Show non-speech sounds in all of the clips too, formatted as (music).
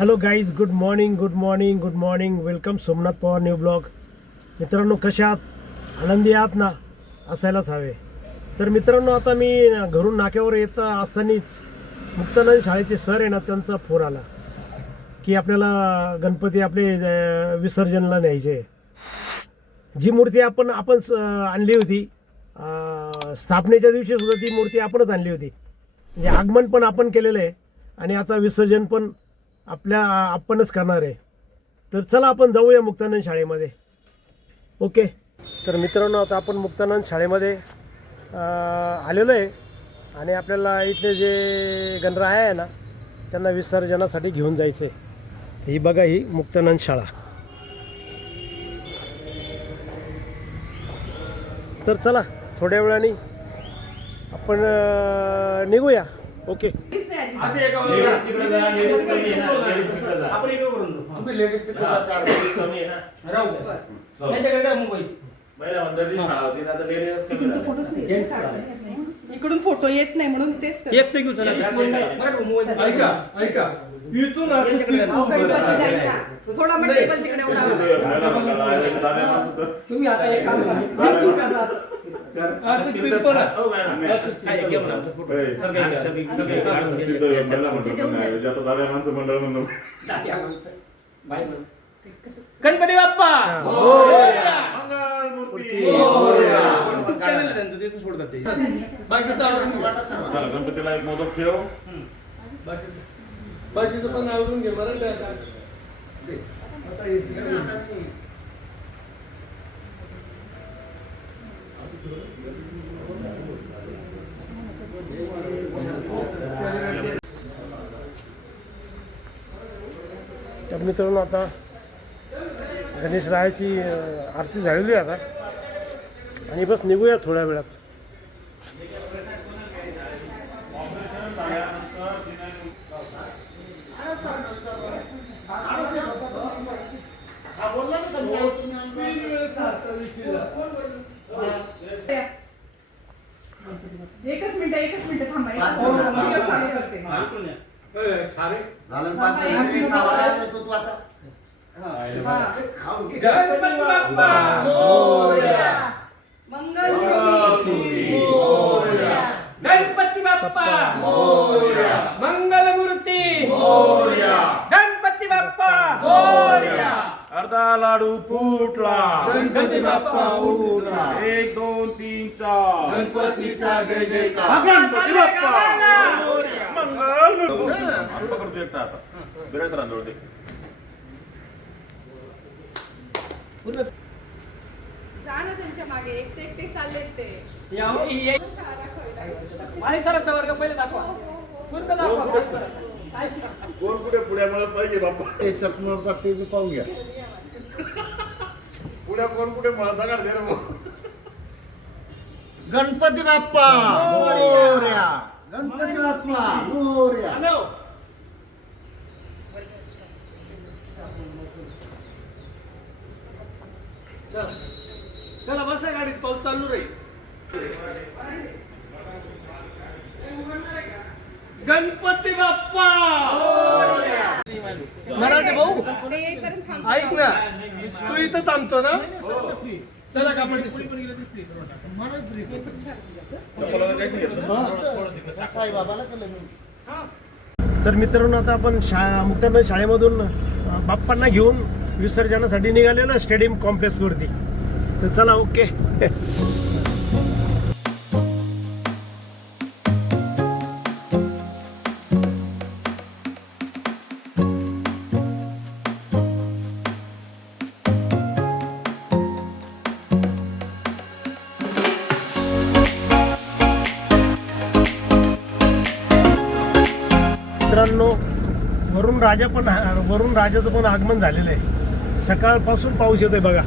Hello guys good morning good morning good morning welcome Somnath Pawar new blog मित्रांनो कशा आहात? आनंदी आहात ना? असायलाच हवे. तर मित्रांनो आता मी घरून नाक्यावर येत असतानाच मुक्तानंद शाळेचे सर आहे ना त्यांचा फोन आला. की आपल्याला गणपती आपले विसर्जनला न्यायचे जी मूर्ती आपण आपण आणली होती स्थापनेच्या दिवशी सुद्धा ती मूर्ती आपणच आणली होती. म्हणजे आगमन पण आपण केलेलं आहे. आणि आता विसर्जन पण आपल्या आपणच करणार आहे. तर चला आपण जाऊया मुक्तानंद शाळेमध्ये. ओके. तर मित्रांनो आता आपण मुक्तानंद शाळेमध्ये आलेलो आहे. आणि आपल्याला इथले जे गणराय आहे ना त्यांना विसर्जनासाठी घेऊन जायचं आहे ही बघा ही मुक्तानंद शाळा. तर चला थोड्या वेळाने आपण निघूया. ओके. आपण इकडे करून देऊ. तुम्ही लेडीज ते कोणा चार राहू द्या. Gents. इकडून फोटो येत नाही म्हणून तेच तर. एक तर घेऊ चला. मोबाईल. ऐका ऐका इथून असं तिथून अहो. थोडा मग टेबल तिकडे. (laughs) तुम्ही आता एक काम करा. असं तिथून बघा. काय, घ्या म्हणा आमचा फोटो. सगळे- सगळे- सगळे काढून घ्या. दाद्या माणसं. बाई माणसं. गणपती बाप्पा त्यांचं, तिथं सोडतात ते. बाकीचं आवरून घे. गणपतीला एक मोदक ठेव बाकीचं बाकीचं पण आवरून घे बरं का आता. आता हे तर मित्रांनो आता गणेश रायाची आरती झालेली आहे आता. आणि बस निघूया थोड्या वेळात एकच मिनिट एकच मिनिट थांबा एकच मिनिट. व्हिडिओ चालू करते. ए, खारे. झालं बाबा, पाच एक मिनिट मिनिट. सावळा येतो तू आता हा. खाऊन घे गणपती बाप्पा मंगल मूर्ती. गणपती बाप्पा मंगल मूर्ती गणपती बाप्पा अर्धा लाडू फुटला. गणपती बाप्पा उठला. एक दोन तीन चार. गणपतीचा जय जयकार गणपती बाप्पा. मंगल. करतो एकटा आता. रांजोळ ते त्यांच्या मागे. एकटे एकटे चाललेत ते. सरांचा वर्ग पहिले दाखवा. पूर्ण दाखवा माळी सरांचा. कोण कुठे पुढे मिळत पाहिजे बाप्पा? ते ते बी पाहून घ्या. पुढे कोण कुठे मिळत का रे भाऊ? गणपती बाप्पा मोरया. गणपती बाप्पा मोरया. चला बसा गाडीत पाऊस चालू राहील गणपती बाप्पा मराठी भाऊ ते येईपर्यंत थांबतो. ऐक ना तू इथं थांबतो ना चला कापड साईबाबाला केलं मी तर मित्रांनो आता आपण शा मुक्तानंद शाळेमधून बाप्पांना घेऊन विसर्जनासाठी निघालेलं स्टेडियम कॉम्प्लेक्सवरती तर चला ओके (laughs) मित्रांनो वरुण राजा पण वरुण राजाचं पण आगमन झालेलं आहे. सकाळपासून पाऊस येतोय बघा.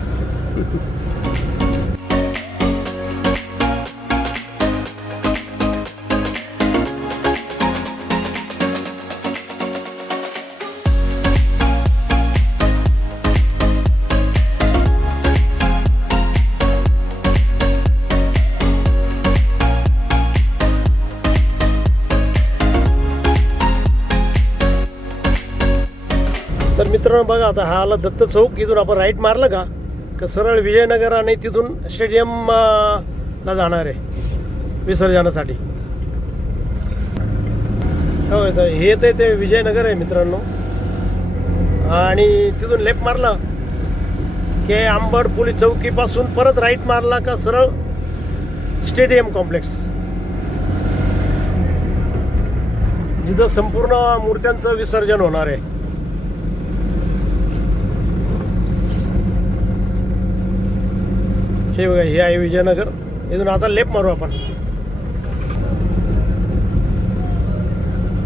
मित्रांनो बघा आता हा आला दत्त चौक. इथून आपण राईट मारलं का? का सरळ विजयनगर आणि तिथून स्टेडियमला जाणार आहे. विसर्जनासाठी. हो तर हे ते ते विजयनगर आहे मित्रांनो. आणि तिथून लेफ्ट मारला. की आंबड पोलीस चौकीपासून परत राईट मारला का सरळ स्टेडियम कॉम्प्लेक्स जिथं संपूर्ण मूर्त्यांचं विसर्जन होणार आहे. हे बघा हे आहे विजयनगर. इथून आता लेप मारू आपण.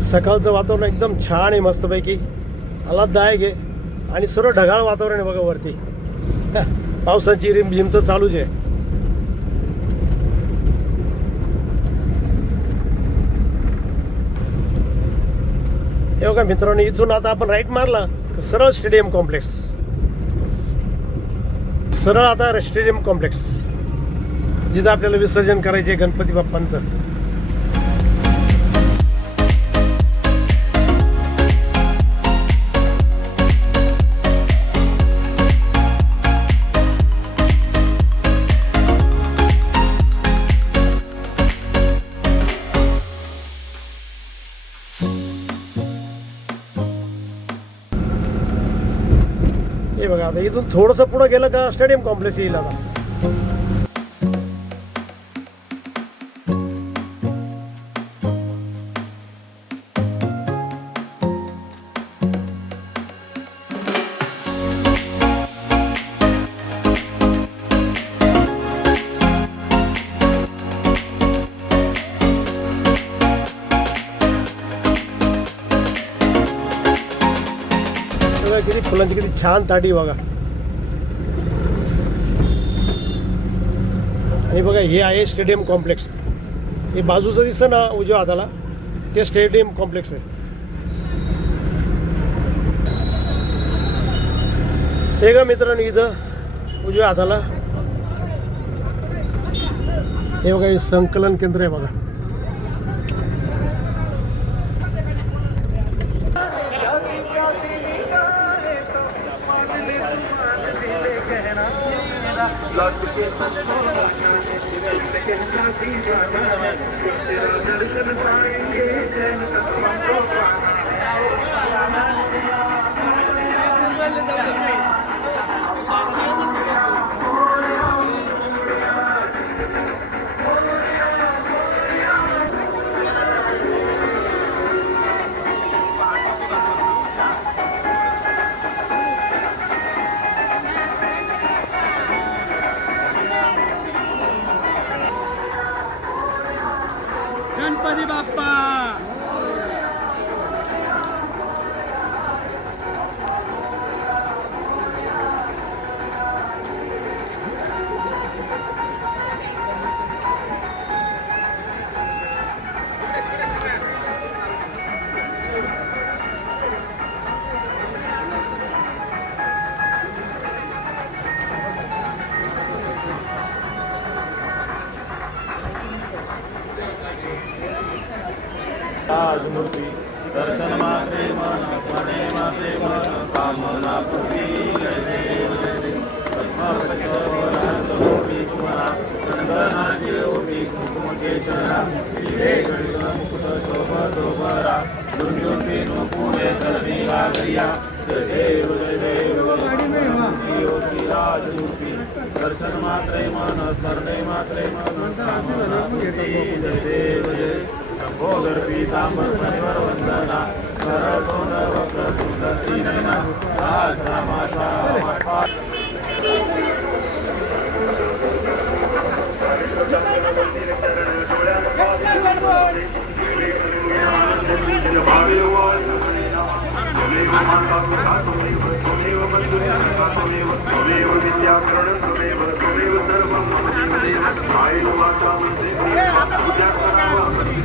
सकाळचं वातावरण एकदम छान आहे मस्तपैकी. आल्हाददायक आहे. आणि सर्व ढगाळ वातावरण आहे बघा वरती. (laughs) पावसाची रिमझिम तर चालूच आहे. हे बघा मित्रांनो इथून आता आपण राईट मारला तर सरळ स्टेडियम कॉम्प्लेक्स सरळ आता स्टेडियम कॉम्प्लेक्स जिथं आपल्याला विसर्जन करायचे गणपती बाप्पांचं. बघा आता इथून थोडंसं पुढं गेलं का स्टेडियम कॉम्प्लेक्स येईल आता. बघा किती फुलांची किती छान ताटी बघा. आणि बघा, हे स्टेडियम कॉम्प्लेक्स. हे बाजूचं दिसतं ना उजव्या हाताला, ते स्टेडियम कॉम्प्लेक्स हे का मित्रांनो, इथं उजव्या हाताला. हे बघा, हे संकलन केंद्र आहे बघा. गणपती दर्शन मात्रे मन मने मात्रे मन कामना पूर्ती जय देव जय देव पद्मापतिवरात ओटी कुमारा चंदनाचे ओटी कुंकुम केशरा गणित मुकुट शोभ शोभरा झुंझुंती पुणे गागरिया जय। देव जय देव दर्शन मात्रे मन स्मरणे मात्रे मन कामना जय देव गोदर पीतांबर परिवार वंदना सरळ सोनं वक्र सुंदर तीनैना दास रामाचा वाटपाठ विद्याकरण त्वमेव त्वमेव सर्वं आयुर्वाचा मन्त्रे पूजा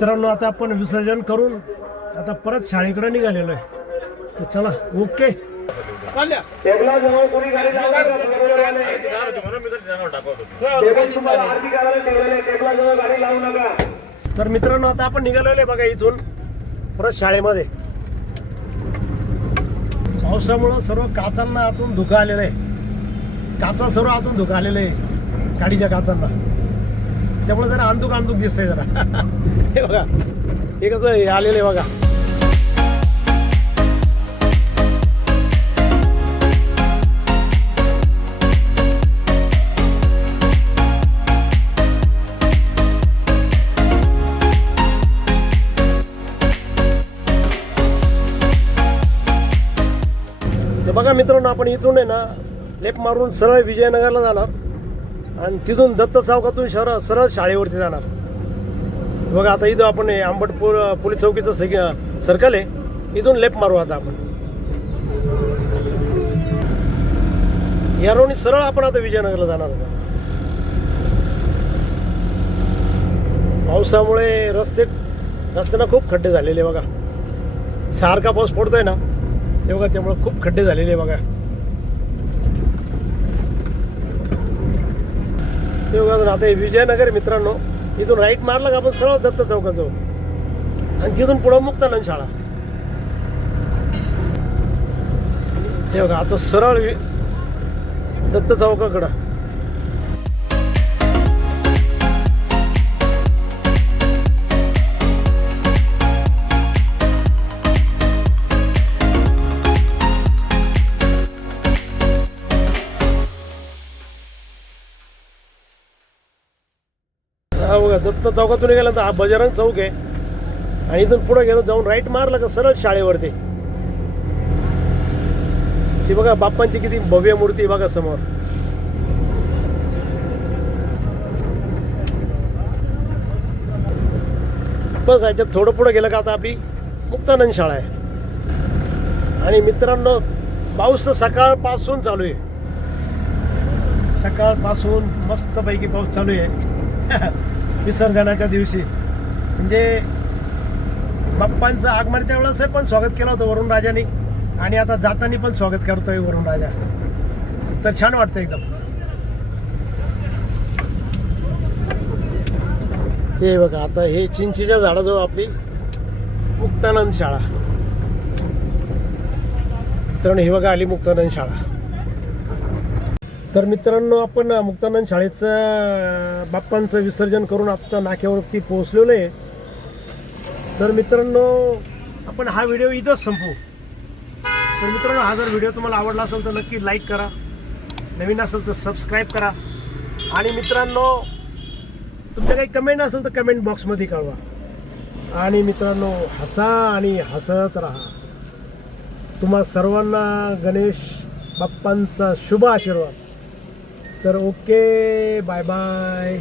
मित्रांनो आता आपण विसर्जन करून आता परत शाळेकडे निघालेलो आहे. तर चला ओके. तर मित्रांनो आता आपण निघालेलो आहे बघा इथून परत शाळेमध्ये. पावसामुळं सर्व काचांना आतून धुकं आलेलं आहे. काचा सर्व आतून धुकं आलेलं आहे. गाडीच्या काचांना. त्यामुळे जरा अंदूक अंदूक दिसतंय जरा. (laughs) हे बघा. हे कसं हे आलेलं आहे बघा. ते बघा मित्रांनो आपण इथून आहे ना लेप मारून सरळ विजयनगरला जाणार. आणि तिथून दत्त चौकातून शहर सरळ शाळेवरती जाणार. बघा आता इथं आपण हे आंबटपूर पोलीस चौकीचं सग सर्कल आहे. इथून लेप मारू आता आपण. यारोनी सरळ आपण आता विजयनगरला जाणार आहोत पावसामुळे रस्ते रस्त्यांना खूप खड्डे झालेले बघा. सारखा पाऊस पडतोय ना ते बघा त्यामुळे खूप खड्डे झालेले बघा. ते बघा आता हे विजयनगर मित्रांनो. इथून राईट मारला का आपण सरळ दत्त चौकात जाऊ. आणि तिथून पुढं मुक्तानंद शाळा. हे बघा आता सरळ दत्त चौकाकडं. हा बघा दत्त चौकातून गेला हा बजरंग चौक आहे. आणि इथून पुढे गेलो जाऊन राईट मारलं का सरळ शाळेवरती. ती बघा बाप्पांची किती भव्य मूर्ती बघा समोर. बस याच्यात थोडं पुढे गेलं का आता आपली मुक्तानंद शाळा आहे. आणि मित्रांनो पाऊस तर सकाळपासून चालू आहे. सकाळपासून मस्तपैकी पाऊस चालू आहे. (laughs) विसर्जनाच्या दिवशी. म्हणजे बाप्पांचं आगमनाच्या वेळेस पण स्वागत केलं होतं वरुण राजानी. आणि आता जाताना पण स्वागत करतोय वरुण राजा. तर छान वाटतं एकदम. हे बघा आता हे चिंचीच्या झाडाजवळ आपली मुक्तानंद शाळा. तर हे बघा आली मुक्तानंद शाळा. तर मित्रांनो आपण मुक्तानंद शाळेचं बाप्पांचं विसर्जन करून आता नाक्यावरती पोहोचलेलो आहे. तर मित्रांनो आपण हा व्हिडिओ इथंच संपू तर मित्रांनो हा जर व्हिडिओ तुम्हाला आवडला असेल तर नक्की लाईक करा. नवीन असेल तर सबस्क्राईब करा. आणि मित्रांनो तुमच्या काही कमेंट असेल तर कमेंट बॉक्समध्ये कळवा. आणि मित्रांनो हसा आणि हसत राहा. तुम्हा सर्वांना गणेश बाप्पांचा शुभ आशीर्वाद. तर ओके बाय बाय